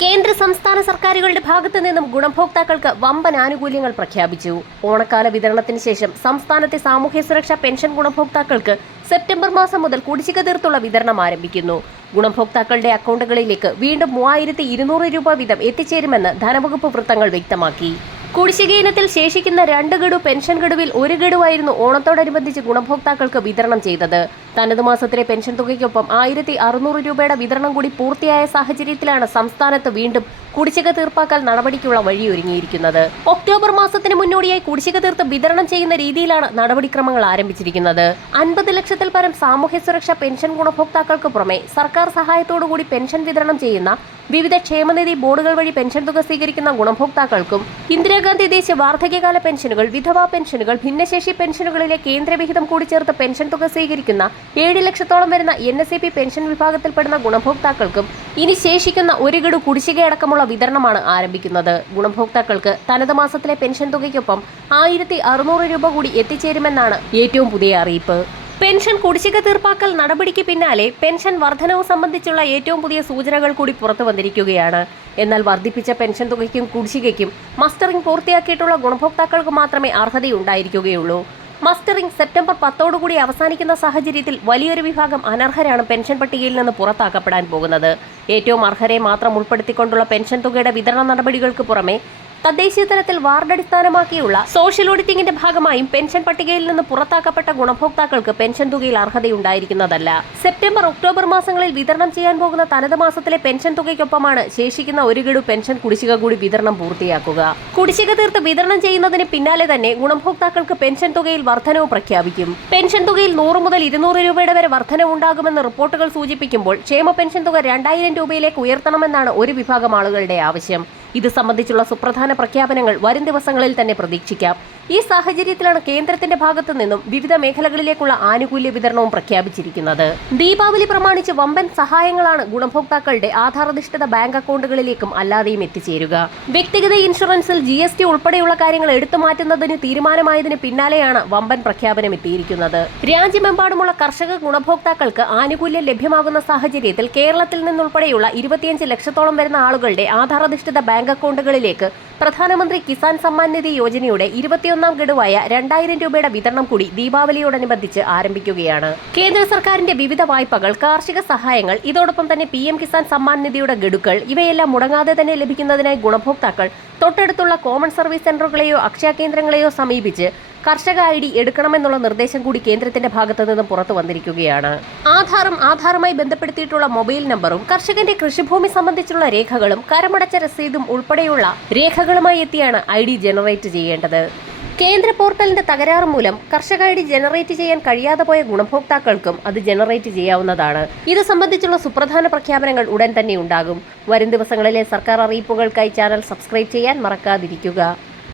കേന്ദ്ര സംസ്ഥാന സർക്കാരുകളുടെ ഭാഗത്തു നിന്നും ഗുണഭോക്താക്കൾക്ക് വമ്പൻ ആനുകൂല്യങ്ങൾ പ്രഖ്യാപിച്ചു. ഓണക്കാല വിതരണത്തിന് ശേഷം സംസ്ഥാനത്തെ സാമൂഹ്യ സുരക്ഷാ പെൻഷൻ ഗുണഭോക്താക്കൾക്ക് സെപ്റ്റംബർ മാസം മുതൽ കുടിശ്ശിക തീർത്തുള്ള വിതരണം ആരംഭിക്കുന്നു. ഗുണഭോക്താക്കളുടെ അക്കൗണ്ടുകളിലേക്ക് വീണ്ടും മൂവായിരത്തി രൂപ വീതം എത്തിച്ചേരുമെന്ന് ധനവകുപ്പ് വൃത്തങ്ങൾ വ്യക്തമാക്കി. കുടിശ്ശിക ഇനത്തിൽ ശേഷിക്കുന്ന രണ്ട് ഗഡു പെൻഷൻ ഗഡുവിൽ ഒരു ഗഡുവായിരുന്നു ഓണത്തോടനുബന്ധിച്ച് ഗുണഭോക്താക്കൾക്ക് വിതരണം ചെയ്തത്. തനത് മാസത്തിലെ പെൻഷൻ തുകയ്ക്കൊപ്പം ആയിരത്തി അറുന്നൂറ് രൂപയുടെ വിതരണം കൂടി പൂർത്തിയായ സാഹചര്യത്തിലാണ് സംസ്ഥാനത്ത് വീണ്ടും കുടിശ്ശിക തീർപ്പാക്കൽ നടപടിക്കുള്ള വഴിയൊരുങ്ങിയിരിക്കുന്നത്. ഒക്ടോബർ മാസത്തിന് മുന്നോടിയായി കുടിശ്ശിക തീർത്ത് വിതരണം ചെയ്യുന്ന രീതിയിലാണ് നടപടിക്രമങ്ങൾ ആരംഭിച്ചിരിക്കുന്നത്. അൻപത് ലക്ഷത്തിൽ പരം സാമൂഹ്യ സുരക്ഷാ പെൻഷൻ ഗുണഭോക്താക്കൾക്ക് പുറമെ സർക്കാർ സഹായത്തോടുകൂടി പെൻഷൻ വിതരണം ചെയ്യുന്ന വിവിധ ക്ഷേമനിധി ബോർഡുകൾ വഴി പെൻഷൻ തുക സ്വീകരിക്കുന്ന ഗുണഭോക്താക്കൾക്കും ഇന്ദിരാഗാന്ധി ദേശീയ വാർദ്ധക്യകാല പെൻഷനുകൾ വിധവാ പെൻഷനുകൾ ഭിന്നശേഷി പെൻഷനുകളിലെ കേന്ദ്രവിഹിതം കൂടി ചേർത്ത് പെൻഷൻ തുക സ്വീകരിക്കുന്ന ഏഴ് ലക്ഷത്തോളം വരുന്ന എൻ പി പെൻഷൻ വിഭാഗത്തിൽപ്പെടുന്ന ഗുണഭോക്താക്കൾക്കും ഇനി ശേഷിക്കുന്ന ഒരു ഗഡു കുടിശ്ശികയടക്കമുള്ള വിതരണമാണ് ആരംഭിക്കുന്നത്. ഗുണഭോക്താക്കൾക്ക് തനത് മാസത്തിലെ പെൻഷൻ തുകയ്ക്കൊപ്പം ആയിരത്തി അറുന്നൂറ് രൂപ കൂടി എത്തിച്ചേരുമെന്നാണ് ഏറ്റവും പുതിയ അറിയിപ്പ്. പെൻഷൻ കുടിശ്ശിക തീർപ്പാക്കൽ നടപടിക്ക് പിന്നാലെ പെൻഷൻ വർധനവ് സംബന്ധിച്ചുള്ള ഏറ്റവും പുതിയ സൂചനകൾ കൂടി പുറത്തു വന്നിരിക്കുകയാണ്. എന്നാൽ വർദ്ധിപ്പിച്ച പെൻഷൻ തുകയ്ക്കും കുടിശ്ശികയ്ക്കും മസ്റ്ററിംഗ് പൂർത്തിയാക്കിയിട്ടുള്ള ഗുണഭോക്താക്കൾക്ക് മാത്രമേ അർഹതയുണ്ടായിരിക്കുകയുള്ളൂ. മസ്റ്ററിംഗ് സെപ്റ്റംബർ പത്തോടുകൂടി അവസാനിക്കുന്ന സാഹചര്യത്തിൽ വലിയൊരു വിഭാഗം അനർഹരാണ് പെൻഷൻ പട്ടികയിൽ നിന്ന് പുറത്താക്കപ്പെടാൻ പോകുന്നത്. ഏറ്റവും അർഹരെ മാത്രം ഉൾപ്പെടുത്തിക്കൊണ്ടുള്ള പെൻഷൻ തുകയുടെ വിതരണ നടപടികൾക്ക് പുറമെ തദ്ദേശീയ തലത്തിൽ വാർഡ് അടിസ്ഥാനമാക്കിയുള്ള സോഷ്യൽ ഓഡിറ്റിംഗിന്റെ ഭാഗമായും പെൻഷൻ പട്ടികയിൽ നിന്ന് പുറത്താക്കപ്പെട്ട ഗുണഭോക്താക്കൾക്ക് പെൻഷൻ തുകയിൽ അർഹതയുണ്ടായിരിക്കുന്നതല്ല. സെപ്റ്റംബർ ഒക്ടോബർ മാസങ്ങളിൽ വിതരണം ചെയ്യാൻ പോകുന്ന തനത് മാസത്തിലെ പെൻഷൻ തുകയ്ക്കൊപ്പമാണ് ശേഷിക്കുന്ന ഒരു ഗഡു പെൻഷൻ കുടിശ്ശിക കൂടി വിതരണം പൂർത്തിയാക്കുക. കുടിശ്ശിക തീർത്ത് വിതരണം ചെയ്യുന്നതിന് പിന്നാലെ തന്നെ ഗുണഭോക്താക്കൾക്ക് പെൻഷൻ തുകയിൽ വർധനവ് പ്രഖ്യാപിക്കും. പെൻഷൻ തുകയിൽ നൂറ് മുതൽ ഇരുന്നൂറ് രൂപയുടെ വരെ വർധനവ് ഉണ്ടാകുമെന്ന് റിപ്പോർട്ടുകൾ സൂചിപ്പിക്കുമ്പോൾ ക്ഷേമ പെൻഷൻ തുക രണ്ടായിരം രൂപയിലേക്ക് ഉയർത്തണമെന്നാണ് ഒരു വിഭാഗം ആളുകളുടെ ആവശ്യം. ഇത് സംബന്ധിച്ചുള്ള സുപ്രധാന പ്രഖ്യാപനങ്ങൾ വരും ദിവസങ്ങളിൽ തന്നെ പ്രതീക്ഷിക്കാം ഈ സാഹചര്യത്തിലാണ് കേന്ദ്രത്തിന്റെ ഭാഗത്തു നിന്നും വിവിധ മേഖലകളിലേക്കുള്ള ആനുകൂല്യ വിതരണവും പ്രഖ്യാപിച്ചിരിക്കുന്നത്. ദീപാവലി പ്രമാണിച്ച് വമ്പൻ സഹായങ്ങളാണ് ഗുണഭോക്താക്കളുടെ ആധാരധിഷ്ഠിത ബാങ്ക് അക്കൗണ്ടുകളിലേക്കും അല്ലാതെയും എത്തിച്ചേരുക. വ്യക്തിഗത ഇൻഷുറൻസിൽ ജി എസ് ടി ഉൾപ്പെടെയുള്ള കാര്യങ്ങൾ എടുത്തു മാറ്റുന്നതിന് തീരുമാനമായതിന് പിന്നാലെയാണ് വമ്പൻ പ്രഖ്യാപനം എത്തിയിരിക്കുന്നത്. രാജ്യമെമ്പാടുമുള്ള കർഷക ഗുണഭോക്താക്കൾക്ക് ആനുകൂല്യം ലഭ്യമാകുന്ന സാഹചര്യത്തിൽ കേരളത്തിൽ നിന്നുൾപ്പെടെയുള്ള ഇരുപത്തിയഞ്ച് ലക്ഷത്തോളം വരുന്ന ആളുകളുടെ ആധാരധിഷ്ഠിത ബാങ്ക് അക്കൗണ്ടുകളിലേക്ക് പ്രധാനമന്ത്രി കിസാൻ സമ്മാൻ നിധി യോജനയുടെ ഇരുപത്തിയൊന്നാം ഗഡുവായ രണ്ടായിരം രൂപയുടെ വിതരണം കൂടി ദീപാവലിയോടനുബന്ധിച്ച് ആരംഭിക്കുകയാണ്. കേന്ദ്ര സർക്കാരിന്റെ വിവിധ വായ്പകൾ കാർഷിക സഹായങ്ങൾ ഇതോടൊപ്പം തന്നെ പി എം കിസാൻ സമ്മാൻ നിധിയുടെ ഗഡുക്കൾ ഇവയെല്ലാം മുടങ്ങാതെ തന്നെ ലഭിക്കുന്നതിനായി ഗുണഭോക്താക്കൾ തൊട്ടടുത്തുള്ള കോമൺ സർവീസ് സെന്ററുകളെയോ അക്ഷയ കേന്ദ്രങ്ങളെയോ സമീപിച്ച് കർഷക ഐ ഡി എടുക്കണമെന്നുള്ള നിർദ്ദേശം കൂടി കേന്ദ്രത്തിന്റെ ഭാഗത്തു നിന്നും പുറത്തു വന്നിരിക്കുകയാണ്. ആധാറും ആധാറുമായി ബന്ധപ്പെടുത്തിയിട്ടുള്ള മൊബൈൽ നമ്പറും കർഷകന്റെ കൃഷിഭൂമി സംബന്ധിച്ചുള്ള രേഖകളും കരമടച്ച രസീതും ഉൾപ്പെടെയുള്ള രേഖകളുമായി എത്തിയാണ് ഐ ഡി ജനറേറ്റ് ചെയ്യേണ്ടത്. കേന്ദ്ര പോർട്ടലിന്റെ തകരാറ് മൂലം കർഷക ഐ ഡി ജനറേറ്റ് ചെയ്യാൻ കഴിയാതെ പോയ ഗുണഭോക്താക്കൾക്കും അത് ജനറേറ്റ് ചെയ്യാവുന്നതാണ്. ഇത് സംബന്ധിച്ചുള്ള സുപ്രധാന പ്രഖ്യാപനങ്ങൾ ഉടൻ തന്നെ ഉണ്ടാകും. വരും ദിവസങ്ങളിലെ സർക്കാർ അറിയിപ്പുകൾക്കായി ചാനൽ സബ്സ്ക്രൈബ് ചെയ്യാൻ മറക്കാതിരിക്കുക.